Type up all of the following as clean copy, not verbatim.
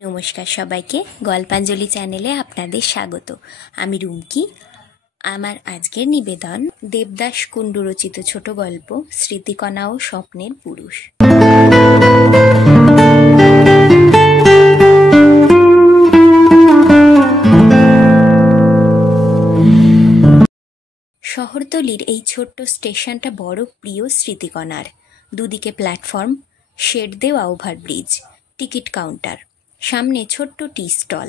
নমস্কার সবাইকে, গল্পাঞ্জলি চ্যানেলে আপনাদের স্বাগত। আমি রুমকি। আমার আজকের নিবেদন দেবদাস কুণ্ডু রচিত ছোট গল্প স্মৃতিকণা ও স্বপ্নের পুরুষ। শহরতলির এই ছোট্ট স্টেশনটা বড় প্রিয় স্মৃতিকণার। দুদিকে প্ল্যাটফর্ম, শেড দেওয়া ওভারব্রিজ, টিকিট কাউন্টার, সামনে ছোট্ট টি স্টল,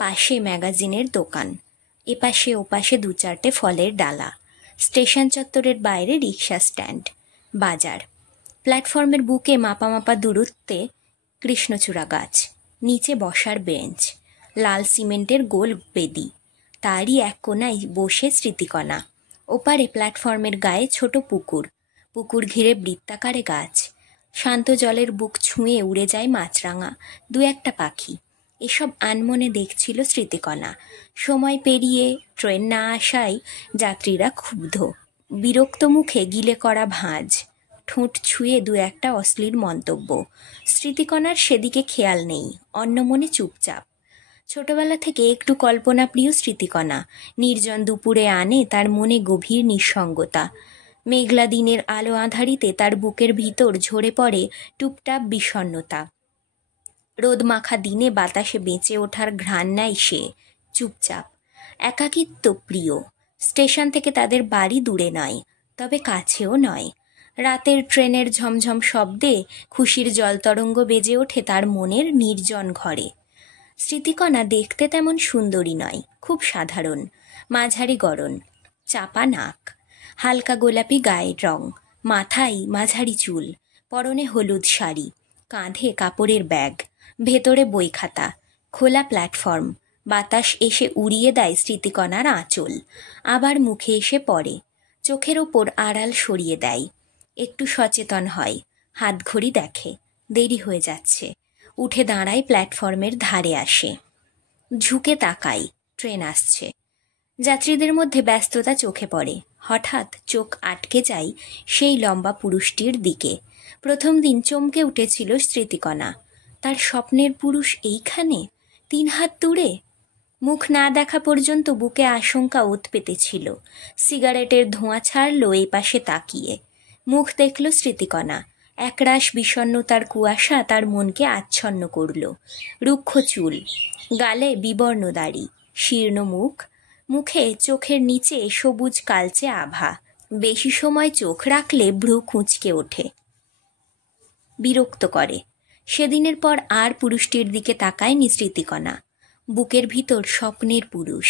পাশে ম্যাগাজিনের দোকান, এপাশে ওপাশে দু চারটে ফলের ডালা, স্টেশন চত্বরের বাইরে রিক্সা স্ট্যান্ড, বাজার। প্ল্যাটফর্মের বুকে মাপা মাপা দূরত্বে কৃষ্ণচূড়া গাছ, নিচে বসার বেঞ্চ, লাল সিমেন্টের গোল বেদি, তারই এক কোনায় বসে স্মৃতিকণা। ওপারে প্ল্যাটফর্মের গায়ে ছোট পুকুর, পুকুর ঘিরে বৃত্তাকারে গাছ, শান্ত জলের বুক ছুঁয়ে উড়ে যায় মাছরাঙা দু একটা পাখি। এসব আনমনে দেখছিল স্মৃতিকণা। সময় পেরিয়ে ট্রেন না আসায় যাত্রীরা ক্ষুব্ধ, বিরক্ত মুখে গিলে করা ভাঁজ, ঠোঁট ছুঁয়ে দু একটা অশ্লীল মন্তব্য। স্মৃতিকণার সেদিকে খেয়াল নেই, অন্যমনে চুপচাপ। ছোটবেলা থেকে একটু কল্পনাপ্রিয় স্মৃতিকণা। নির্জন দুপুরে আনে তার মনে গভীর নিঃসঙ্গতা। মেঘলা দিনের আলো আঁধারিতে তার বুকের ভিতর ঝরে পড়ে টুপটাপ বিষণ্ণতা। রোদ মাখা দিনে বাতাসে বেঁচে ওঠার ঘ্রাণ নেয় সে, চুপচাপ। একাকিত্ব প্রিয়। স্টেশন থেকে তাদের বাড়ি দূরে নয়, তবে কাছেও নয়। রাতের ট্রেনের ঝমঝম শব্দে খুশির জলতরঙ্গ বেজে ওঠে তার মনের নির্জন ঘরে। স্মৃতিকণা দেখতে তেমন সুন্দরী নয়, খুব সাধারণ, মাঝারি গড়ন, চাপা নাক, হালকা গোলাপি গায়ের রং, মাথায় মাঝারি চুল, পরনে হলুদ শাড়ি, কাঁধে কাপড়ের ব্যাগ, ভেতরে বই খাতা, খোলা প্ল্যাটফর্ম, বাতাস এসে উড়িয়ে দেয় স্মৃতিকণার আঁচল, আবার মুখে এসে পড়ে, চোখের ওপর আড়াল সরিয়ে দেয়। একটু সচেতন হয়, হাতঘড়ি দেখে, দেরি হয়ে যাচ্ছে, উঠে দাঁড়ায়, প্ল্যাটফর্মের ধারে আসে, ঝুঁকে তাকায়, ট্রেন আসছে। যাত্রীদের মধ্যে ব্যস্ততা চোখে পড়ে। হঠাৎ চোখ আটকে যায় সেই লম্বা পুরুষটির দিকে। প্রথম দিন চমকে উঠেছিল স্মৃতিকণা। তার স্বপ্নের পুরুষ এইখানে, 3 হাত দূরে। মুখ না দেখা পর্যন্ত বুকে আশঙ্কা ওত পেতেছিল। সিগারেটের ধোঁয়া ছাড়ল এই পাশে তাকিয়ে। মুখ দেখল স্মৃতিকণা। একরাশ বিষণ্ণতার কুয়াশা তার মনকে আচ্ছন্ন করল। রুক্ষ চুল, গালে বিবর্ণ দাড়ি, শীর্ণ মুখ, মুখে চোখের নিচে সবুজ কালচে আভা। বেশি সময় চোখ রাখলে ভ্রু কুঁচকে ওঠে, বিরক্ত করে। সেদিনের পর আর পুরুষটির দিকে তাকায়নি স্মৃতিকণা। বুকের ভিতর স্বপ্নের পুরুষ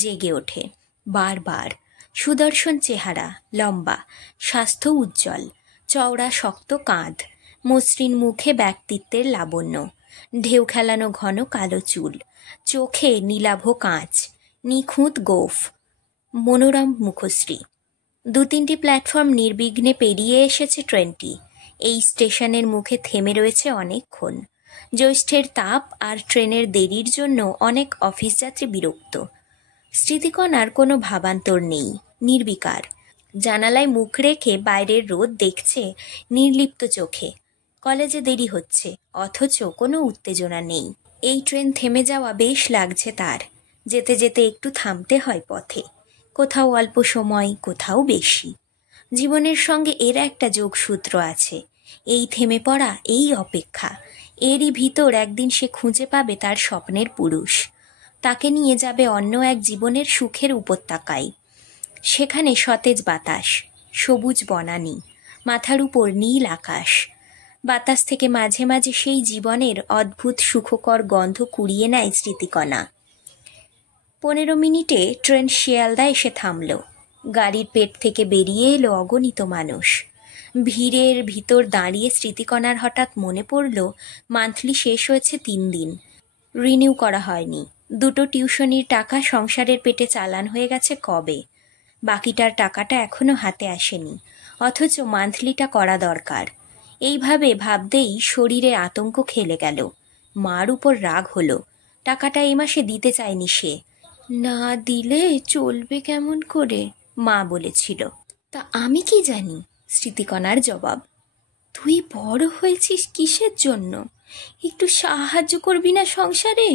জেগে ওঠে বারবার। সুদর্শন চেহারা, লম্বা, স্বাস্থ্য উজ্জ্বল, চওড়া শক্ত কাঁধ, মসৃণ মুখে ব্যক্তিত্বের লাবণ্য, ঢেউ খেলানো ঘন কালো চুল, চোখে নীলাভ কাঁচ, নিখুঁত গোঁফ, মনোরম মুখশ্রী। 2-3টি প্ল্যাটফর্ম নির্বিঘ্নে পেরিয়ে এসেছে ট্রেনটি। এই স্টেশনের মুখে থেমে রয়েছে অনেকক্ষণ। জ্যৈষ্ঠের তাপ আর ট্রেনের দেরির জন্য অনেক অফিস যাত্রী বিরক্ত। স্মৃতিকণার কোনো ভাবান্তর নেই, নির্বিকার। জানালায় মুখ রেখে বাইরের রোদ দেখছে নির্লিপ্ত চোখে। কলেজে দেরি হচ্ছে, অথচ কোনো উত্তেজনা নেই। এই ট্রেন থেমে যাওয়া বেশ লাগছে তার। যেতে যেতে একটু থামতে হয় পথে, কোথাও অল্প সময়, কোথাও বেশি। জীবনের সঙ্গে এর একটা যোগসূত্র আছে, এই থেমে পড়া, এই অপেক্ষা। এরই ভিতর একদিন সে খুঁজে পাবে তার স্বপ্নের পুরুষ। তাকে নিয়ে যাবে অন্য এক জীবনের সুখের উপত্যকায়। সেখানে সতেজ বাতাস, সবুজ বনানী, মাথার উপর নীল আকাশ। বাতাস থেকে মাঝে মাঝে সেই জীবনের অদ্ভুত সুখকর গন্ধ কুড়িয়ে নেয় স্মৃতিকণা। 15 মিনিটে ট্রেন শিয়ালদা এসে থামল। গাড়ির পেট থেকে বেরিয়ে এলো অগণিত মানুষ। ভিড়ের ভিতর দাঁড়িয়ে স্মৃতিকণার হঠাৎ মনে পড়ল মান্থলি শেষ হয়েছে 3 দিন, রিনিউ করা হয়নি। 2টো টিউশনির টাকা সংসারের পেটে চালান হয়ে গেছে কবে। বাকিটার টাকাটা এখনো হাতে আসেনি, অথচ মান্থলিটা করা দরকার। এইভাবে ভাবতেই শরীরে আতঙ্ক খেলে গেল। মার উপর রাগ হলো। টাকাটা এই মাসে দিতে চায়নি সে। না দিলে চলবে কেমন করে, মা বলেছিল। তা আমি কি জানি, স্মৃতিকণার জবাব। তুই বড় হয়েছিস কিসের জন্য? একটু সাহায্য করবি না সংসারে?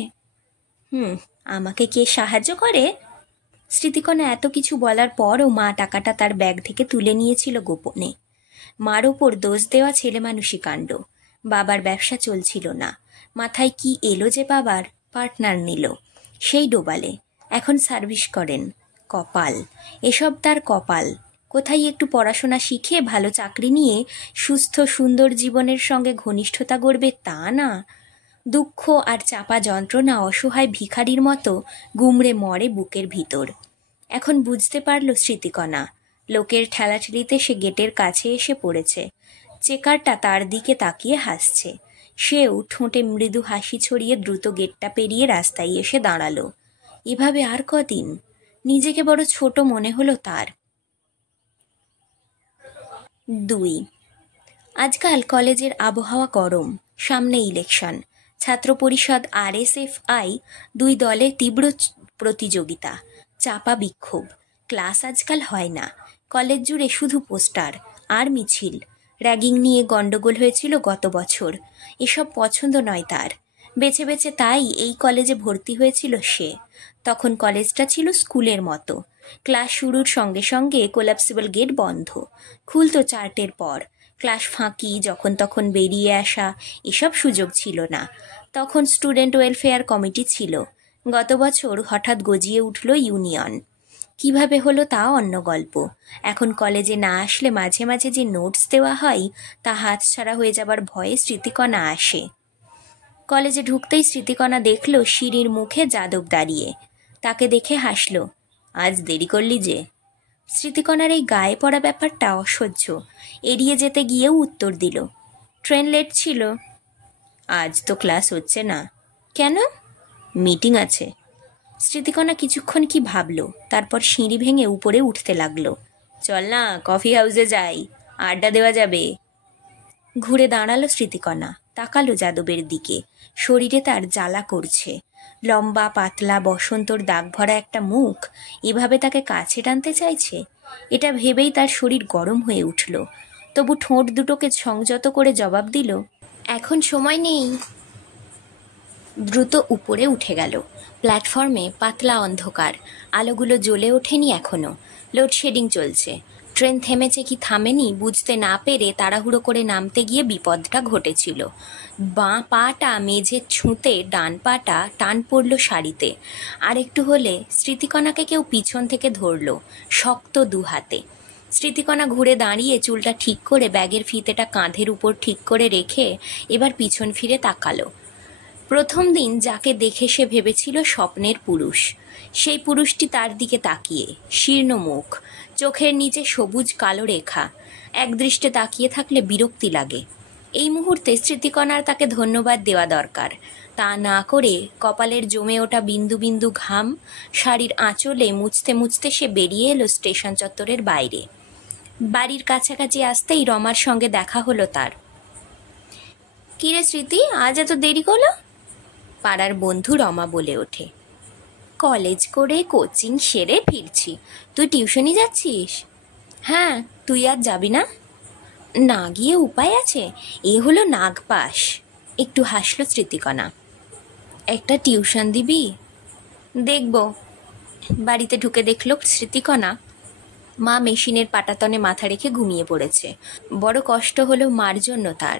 আমাকে কে সাহায্য করে? স্মৃতিকণা এত কিছু বলার পরও মা টাকাটা তার ব্যাগ থেকে তুলে নিয়েছিল গোপনে। মার ওপর দোষ দেওয়া ছেলেমানুষি কাণ্ড। বাবার ব্যবসা চলছিল না, মাথায় কি এলো যে বাবার, পার্টনার নিল, সেই ডোবালে এখন সার্ভিস করেন। কপাল, এসব তার কপাল। কোথায় একটু পড়াশোনা শিখে ভালো চাকরি নিয়ে সুস্থ সুন্দর জীবনের সঙ্গে ঘনিষ্ঠতা গড়বে তা না, দুঃখ আর চাপা যন্ত্রণা অসহায় ভিখারির মতো গুমড়ে মরে বুকের ভিতর। এখন বুঝতে পারল স্মৃতিকণা। লোকের ঠেলাঠেলিতে সে গেটের কাছে এসে পড়েছে। চেকারটা তার দিকে তাকিয়ে হাসছে। সেও ঠোঁটে মৃদু হাসি ছড়িয়ে দ্রুত গেটটা পেরিয়ে রাস্তায় এসে দাঁড়ালো। এভাবে আর কদিন? নিজেকে বড় ছোট মনে হলো তার। 2। আজকাল কলেজের আবহাওয়া গরম, সামনে ইলেকশন। ছাত্র পরিষদ RSFI 2 দলে তীব্র প্রতিযোগিতা, চাপা বিক্ষোভ। ক্লাস আজকাল হয় না, কলেজ জুড়ে শুধু পোস্টার আর মিছিল। র্যাগিং নিয়ে গন্ডগোল হয়েছিল গত বছর, এসব পছন্দ নয় তার। বেছে বেছে তাই এই কলেজে ভর্তি হয়েছিল সে। তখন কলেজটা ছিল স্কুলের মতো। ক্লাস শুরুর সঙ্গে সঙ্গে কোলাপসিবল গেট বন্ধ, খুলতো 4টের পর। ক্লাস ফাঁকি, যখন তখন বেরিয়ে আসা, এসব সুযোগ ছিল না। তখন স্টুডেন্ট ওয়েলফেয়ার কমিটি ছিল। গত বছর হঠাৎ গজিয়ে উঠল ইউনিয়ন। কিভাবে হলো তা অন্য গল্প। এখন কলেজে না আসলে মাঝে মাঝে যে নোটস দেওয়া হয় তা হাতছাড়া হয়ে যাবার ভয়ে স্মৃতিকণা আসে। কলেজে ঢুকতেই স্মৃতিকণা দেখল সিঁড়ির মুখে যাদব দাঁড়িয়ে। তাকে দেখে হাসল। আজ দেরি করলি যে? স্মৃতিকণার এই গায়ে পড়া ব্যাপারটা অসহ্য। এড়িয়ে যেতে গিয়েও উত্তর দিল, ট্রেন লেট ছিল। আজ তো ক্লাস হচ্ছে না। কেন? মিটিং আছে। স্মৃতিকণা কিছুক্ষণ কি ভাবল, তারপর সিঁড়ি ভেঙে উপরে উঠতে লাগলো। চল না, কফি হাউসে যাই, আড্ডা দেওয়া যাবে। ঘুরে দাঁড়ালো স্মৃতিকণা, তাকালো যাদবের দিকে। শরীরে তার জ্বালা করছে। লম্বা পাতলা বসন্তর দাগ ভরা একটা মুখ এভাবে তাকে কাছে টানতে চাইছে। এটা ভেবেই তার শরীর গরম হয়ে উঠল। তবু ঠোঁট দুটোকে সংযত করে জবাব দিল, এখন সময় নেই। দ্রুত উপরে উঠে গেল। প্ল্যাটফর্মে পাতলা অন্ধকার, আলোগুলো জ্বলে ওঠেনি এখনো। লোডশেডিং চলছে। ট্রেন থেমেছে কি থামেনি বুঝতে না পেরে তাড়াহুড়ো করে নামতে গিয়ে বিপদটা ঘটেছিল। বাঁ পাটা মেঝে ছুঁতে ডান পাটা টান পড়ল শাড়িতে। আর একটু হলে স্মৃতিকণাকে কেউ পিছন থেকে ধরল, শক্ত 2 হাতে। স্মৃতিকণা ঘুরে দাঁড়িয়ে চুলটা ঠিক করে ব্যাগের ফিতেটা কাঁধের উপর ঠিক করে রেখে এবার পিছন ফিরে তাকালো। প্রথম দিন যাকে দেখে সে ভেবেছিল স্বপ্নের পুরুষ, সেই পুরুষটি তার দিকে তাকিয়ে, শীর্ণ মুখ, চোখের নিচে সবুজ কালো রেখা। একদৃষ্টে তাকিয়ে থাকলে বিরক্তি লাগে। এই মুহূর্তে স্মৃতিকণার তাকে ধন্যবাদ দেওয়া দরকার। তা না করে কপালের জমে ওঠা বিন্দু বিন্দু ঘাম শাড়ির আঁচলে মুছতে মুছতে সে বেরিয়ে এলো স্টেশন চত্বরের বাইরে। বাড়ির কাছাকাছি আসতেই রমার সঙ্গে দেখা হলো তার। কিরে স্মৃতি, আজ এত দেরি হলো? পাড়ার বন্ধু রমা বলে ওঠে। কলেজ করে কোচিং সেরে ফিরছি। তুই টিউশনি যাচ্ছিস? হ্যাঁ, তুই আজ যাবি না? না গিয়ে উপায় আছে, এ হলো নাগপাশ। একটু হাসলো স্মৃতিকণা। একটা টিউশন দিবি? দেখব। বাড়িতে ঢুকে দেখল স্মৃতিকণা মা মেশিনের পাটাতনে মাথা রেখে ঘুমিয়ে পড়েছে। বড় কষ্ট হলো মার জন্য তার।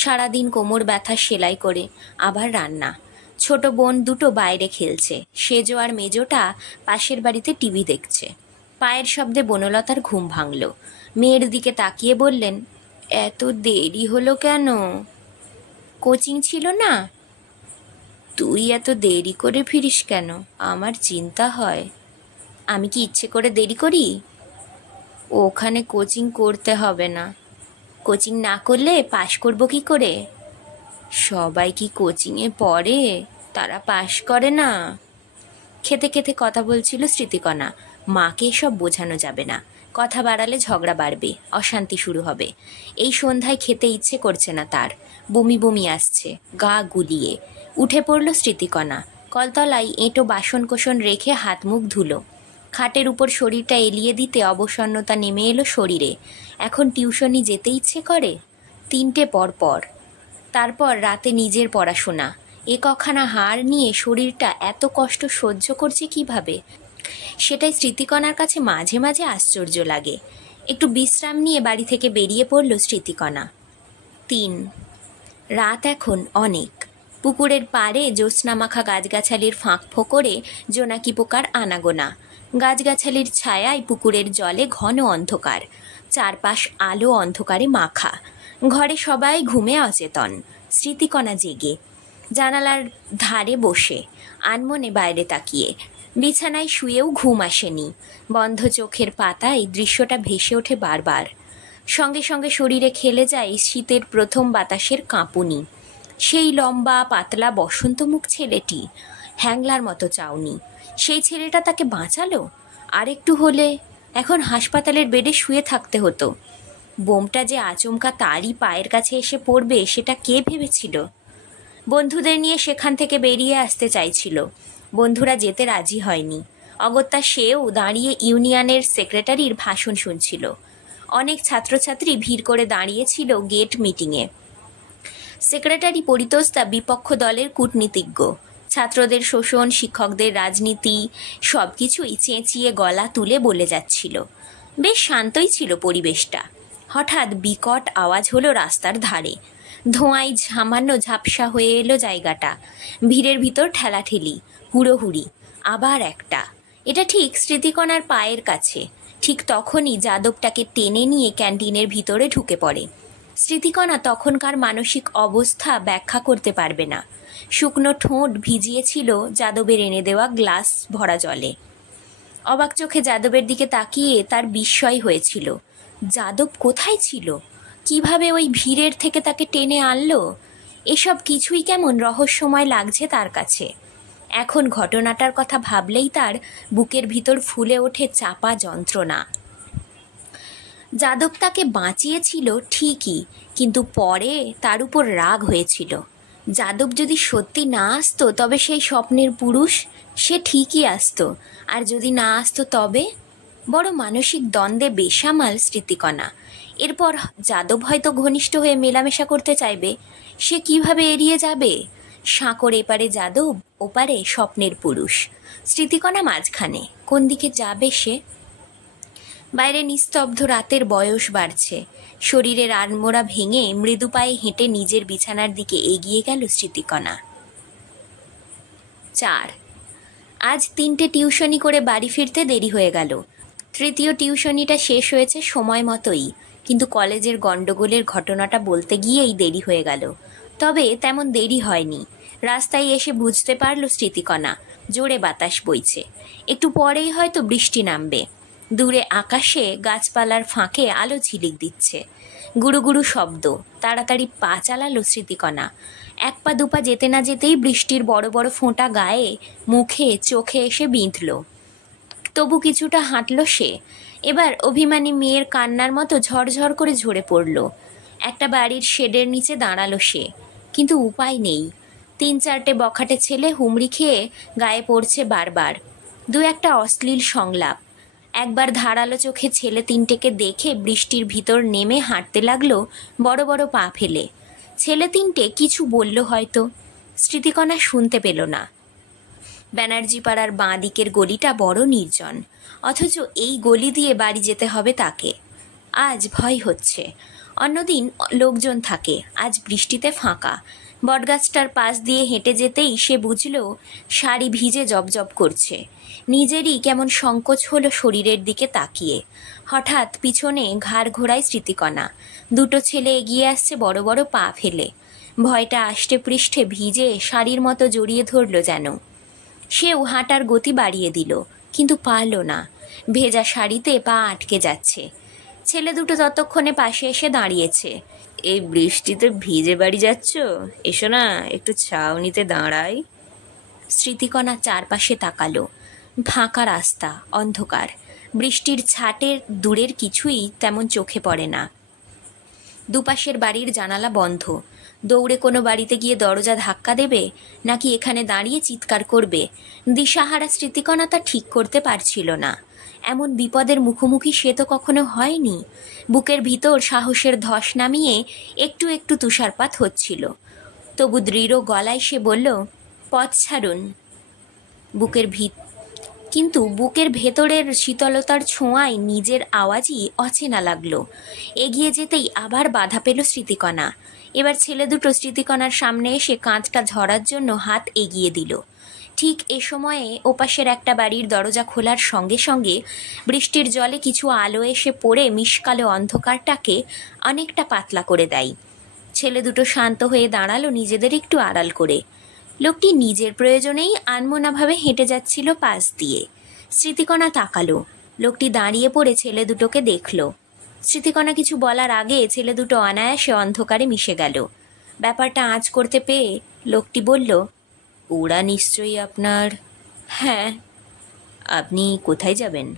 সারাদিন কোমর ব্যথা সেলাই করে, আবার রান্না। ছোট বোন দুটো বাইরে খেলছে, সেজো আর মেজোটা পাশের বাড়িতে টিভি দেখছে। পায়ের শব্দে বনলতার ঘুম ভাঙল। মেয়ের দিকে তাকিয়ে বললেন, এত দেরি হলো কেন? কোচিং ছিল না? তুই এত দেরি করে ফিরিস কেন? আমার চিন্তা হয়। আমি কি ইচ্ছে করে দেরি করি? ওখানে কোচিং করতে হবে না। কোচিং না করলে পাশ করব কি করে? সবাই কি কোচিংয়ে পড়ে? তারা পাশ করে না। খেতে খেতে কথা বলছিল স্মৃতিকণা। মাকে এসব বোঝানো যাবে না, কথা বাড়ালে ঝগড়া বাড়বে, অশান্তি শুরু হবে। এই সন্ধ্যায় খেতে ইচ্ছে করছে না তার, বমি বমি আসছে, গা গুলিয়ে। উঠে পড়ল স্মৃতিকণা। কলতলায় এঁটো বাসন কোসন রেখে হাত মুখ ধুলো। খাটের উপর শরীরটা এলিয়ে দিতে অবসন্নতা নেমে এলো শরীরে। এখন টিউশনি যেতে ইচ্ছে করে। 3টে পর পর। তারপর রাতে নিজের পড়াশোনা। একখানা হার নিয়ে শরীরটা এত কষ্ট সহ্য করছে কিভাবে, সেটাই স্মৃতিকণার কাছে মাঝে মাঝে আশ্চর্য লাগে। একটু বিশ্রাম নিয়ে বাড়ি থেকে বেরিয়ে পড়ল স্মৃতিকণা। 3 রাত এখন অনেক। পুকুরের পাড়ে জ্যোৎস্নামাখা গাছগাছালির ফাঁক ফোকরে জোনাকি পোকার আনাগোনা। গাছগাছালির ছায়ায় পুকুরের জলে ঘন অন্ধকার, চারপাশ আলো অন্ধকারে মাখা। ঘরে সবাই ঘুমে অচেতন, স্মৃতিকণা জেগে, জানালার ধারে বসে, আনমনে বাইরে তাকিয়ে। বিছানায় শুয়েও ঘুম আসেনি। বন্ধ চোখের পাতায় দৃশ্যটা ভেসে ওঠে বারবার। সঙ্গে সঙ্গে শরীরে খেলে যায় শীতের প্রথম বাতাসের কাঁপুনি। সেই লম্বা পাতলা বসন্তমুখ ছেলেটি, হ্যাংলার মতো চাউনি, সেই ছেলেটা তাকে বাঁচালো। আর একটু হলে এখন হাসপাতালের বেডে শুয়ে থাকতে হতো। বোমটা যে আচমকা তারই পায়ের কাছে এসে পড়বে সেটা কে ভেবেছিল? বন্ধুদের নিয়ে সেখান থেকে বেরিয়ে আসতে চাইছিল, বন্ধুরা যেতে রাজি হয়নি। অগত্যা সেও দাঁড়িয়ে ইউনিয়নের সেক্রেটারির ভাষণ শুনছিল। অনেক ছাত্রছাত্রী ভিড় করে দাঁড়িয়েছিল গেট মিটিংয়ে। সেক্রেটারি পরিতোস্তা বিপক্ষ দলের কূটনীতিজ্ঞ। ছাত্রদের শোষণ, শিক্ষকদের রাজনীতি, সব কিছুই চেঁচিয়ে গলা তুলে বলে যাচ্ছিল। বেশ শান্তই ছিল পরিবেশটা। হঠাৎ বিকট আওয়াজ হলো রাস্তার ধারে। ধোঁয়ায় ঝামান্য ঝাপসা হয়ে এলো জায়গাটা। ভিড়ের ভিতর ঠেলাঠেলি, হুড়োহুড়ি, আবার একটা। এটা ঠিক স্মৃতিকণার পায়ের কাছে। ঠিক তখনই যাদবটাকে টেনে নিয়ে ক্যান্টিনের ভিতরে ঢুকে পড়ে। স্মৃতিকণা তখনকার মানসিক অবস্থা ব্যাখ্যা করতে পারবে না। শুকনো ঠোঁট ভিজিয়েছিল যাদবের এনে দেওয়া গ্লাস ভরা জলে। অবাক চোখে যাদবের দিকে তাকিয়ে তার বিস্ময় হয়েছিল। যাদব কোথায় ছিল? কিভাবে ওই ভিড়ের থেকে তাকে টেনে আনলো? এসব কিছুই কেমন রহস্যময় লাগছে তার কাছে। এখন ঘটনাটার কথা ভাবলেই তার বুকের ভিতর ফুলে ওঠে চাপা যন্ত্রণা। যাদব তাকে বাঁচিয়েছিল ঠিকই, কিন্তু পরে তার উপর রাগ হয়েছিল। যাদব যদি সত্যি না আসতো তবে সেই স্বপ্নের পুরুষ সে ঠিকই আসতো, আর যদি না আসতো তবে? বড় মানসিক দ্বন্দ্বে বেসামাল স্মৃতিকণা। এরপর যাদব হয়তো ঘনিষ্ঠ হয়ে মেলামেশা করতে চাইবে, সে কিভাবে এড়িয়ে যাবে? সাঁকোর এপারে যাদব, ওপারে স্বপ্নের পুরুষ, স্মৃতিকণা মাঝখানে। কোন দিকে যাবে সে? বাইরে নিস্তব্ধ রাতের বয়স বাড়ছে। শরীরের আড়মোড়া ভেঙে মৃদু পায়ে হেঁটে নিজের বিছানার দিকে এগিয়ে গেল স্মৃতিকণা। 4 আজ 3টে টিউশনি করে বাড়ি ফিরতে দেরি হয়ে গেল। তৃতীয় টিউশনিটা শেষ হয়েছে সময় মতোই, কিন্তু কলেজের গণ্ডগোলের ঘটনাটা বলতে গিয়েই দেরি হয়ে গেল। তবে তেমন দেরি হয়নি। রাস্তায় এসে বুঝতে পারল স্মৃতিকণা, জোরে বাতাস বইছে, একটু পরেই হয়তো বৃষ্টি নামবে। দূরে আকাশে গাছপালার ফাঁকে আলো ঝিলিক দিচ্ছে। গুরু গুরু শব্দ। তাড়াতাড়ি পা চালালো স্মৃতিকণা। 1 পা 2 পা যেতে না যেতেই বৃষ্টির বড় বড় ফোঁটা গায়ে, মুখে, চোখে এসে বিঁধল। তবু কিছুটা হাঁটল সে। এবার অভিমানী মেয়ের কান্নার মতো ঝরঝর করে ঝরে পড়ল। একটা বাড়ির শেডের নিচে দাঁড়ালো সে, কিন্তু উপায় নেই। 3-4টে বখাটে ছেলে হুমড়ি খেয়ে গায়ে পড়ছে বারবার। 2-একটা অশ্লীল সংলাপ। একবার ধারালো চোখে ছেলে 3টেকে দেখে বৃষ্টির ভিতর নেমে হাঁটতে লাগলো বড় বড় পা ফেলে। ছেলে 3টে কিছু বলল হয়তো, স্মৃতিকণা শুনতে পেল না। ব্যানার্জি পাড়ার বাঁ দিকের গলিটা বড় নির্জন, অথচ এই গলি দিয়ে বাড়ি যেতে হবে তাকে। আজ ভয় হচ্ছে। অন্যদিন লোকজন থাকে, আজ বৃষ্টিতে ফাঁকা। বটগাছটার পাশ দিয়ে হেঁটে যেতেই সে বুঝল শাড়ি ভিজে জবজব করছে। নিজেরই কেমন সংকোচ হলো শরীরের দিকে তাকিয়ে। হঠাৎ পিছনে ঘাড় ঘোরায় স্মৃতিকণা। 2টো ছেলে এগিয়ে আসছে বড় বড় পা ফেলে। ভয়টা আষ্টে পৃষ্ঠে ভিজে শাড়ির মতো জড়িয়ে ধরল যেন। সেও হাঁটার গতি বাড়িয়ে দিল, কিন্তু পারল না। ভেজা শাড়িতে পা আটকে যাচ্ছে। ছেলে 2টো ততক্ষণে পাশে এসে দাঁড়িয়েছে। এই বৃষ্টিতে ভিজে বাড়ি যাচ্ছ? এসো না, একটু ছাউনিতে দাঁড়াই। স্মৃতিকণা চারপাশে তাকালো। ফাঁকা রাস্তা, অন্ধকার। বৃষ্টির ছাটের দূরের কিছুই তেমন চোখে পড়ে না। দুপাশের বাড়ির জানালা বন্ধ। দৌড়ে কোনো বাড়িতে গিয়ে দরজা ধাক্কা দেবে, নাকি এখানে দাঁড়িয়ে চিৎকার করবে? দিশাহারা স্মৃতিকণা তা ঠিক করতে পারছিল না। এমন বিপদের মুখোমুখি সে তো কখনো হয়নি। বুকের ভিতর সাহসের ধস নামিয়ে একটু একটু তুষারপাত হচ্ছিল। তবু দৃঢ় গলায় সে বলল, পথ ছাড়ুন। কিন্তু বুকের ভেতরের শীতলতার ছোঁয়ায় নিজের আওয়াজই অচেনা লাগলো। এগিয়ে যেতেই আবার বাধা পেল স্মৃতিকণা। এবার ছেলে দুটো স্মৃতিকণার সামনে এসে কাঁধটা ঝরার জন্য হাত এগিয়ে দিল। ঠিক এ সময়ে ওপাশের একটা বাড়ির দরজা খোলার সঙ্গে সঙ্গে বৃষ্টির জলে কিছু আলো এসে পড়ে মিশকালো অন্ধকারটাকে অনেকটা পাতলা করে দেয়। ছেলে দুটো শান্ত হয়ে দাঁড়ালো নিজেদের একটু আড়াল করে। লোকটি নিজের প্রয়োজনেই আনমনাভাবে হেঁটে যাচ্ছিল পাশ দিয়ে। স্মৃতিকণা তাকালো। লোকটি দাঁড়িয়ে পড়ে ছেলে দুটোকে দেখল। স্মৃতিকণা কিছু বলার আগে ছেলে দুটো অনায়াসে অন্ধকারে মিশে গেল। ব্যাপারটা আঁচ করতে পেয়ে লোকটি বলল, ওরা নিশ্চয়ই আপনার। হ্যাঁ। আপনি কোথায় যাবেন?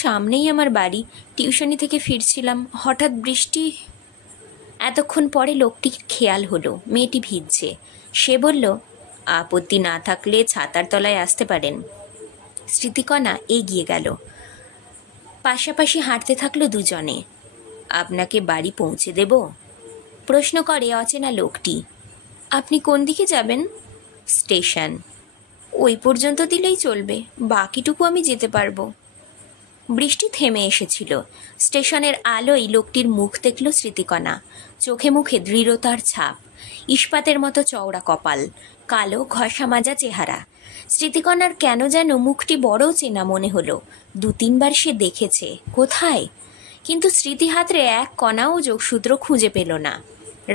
সামনেই আমার বাড়ি, টিউশনি থেকে ফিরছিলাম, হঠাৎ বৃষ্টি। এতক্ষণ পরে লোকটির খেয়াল হলো মেয়েটি ভিজছে। সে বলল, আপত্তি না থাকলে ছাতার তলায় আসতে পারেন। স্মৃতিকণা এগিয়ে গেল। পাশাপাশি হাঁটতে থাকলো দুজনে। আপনাকে বাড়ি পৌঁছে দেব? প্রশ্ন করে অচেনা লোকটি। আপনি কোন দিকে যাবেন? স্টেশন। ওই পর্যন্ত দিলেই চলবে, বাকিটুকু আমি যেতে পারবো। বৃষ্টি থেমে এসেছিল। স্টেশনের আলোয় লোকটির মুখ দেখল স্মৃতিকণা। চোখে মুখে দৃঢ়তার ছাপ, ইস্পাতের মতো চওড়া কপাল, কালো ঘষা মাজা চেহারা। স্মৃতিকণার কেন যেন মুখটি বড় চেনা মনে হলো। 2-3 বার সে দেখেছে। কোথায়? কিন্তু স্মৃতিহাতরে এক কণাও যোগসূত্র খুঁজে পেল না।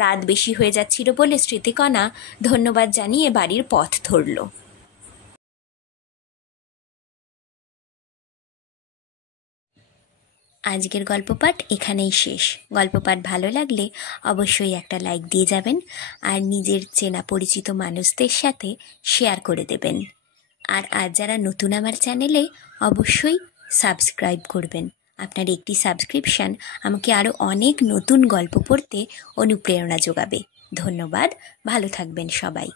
রাত বেশি হয়ে যাচ্ছিল বলে স্মৃতিকণা ধন্যবাদ জানিয়ে বাড়ির পথ ধরল। আজকের গল্পপাঠ এখানেই শেষ। গল্পপাঠ ভালো লাগলে অবশ্যই একটা লাইক দিয়ে যাবেন আর নিজের চেনা পরিচিত মানুষদের সাথে শেয়ার করে দেবেন। আর আজ যারা নতুন আমার চ্যানেলে, অবশ্যই সাবস্ক্রাইব করবেন। আপনার একটি সাবস্ক্রিপশান আমাকে আরও অনেক নতুন গল্প পড়তে অনুপ্রেরণা যোগাবে। ধন্যবাদ। ভালো থাকবেন সবাই।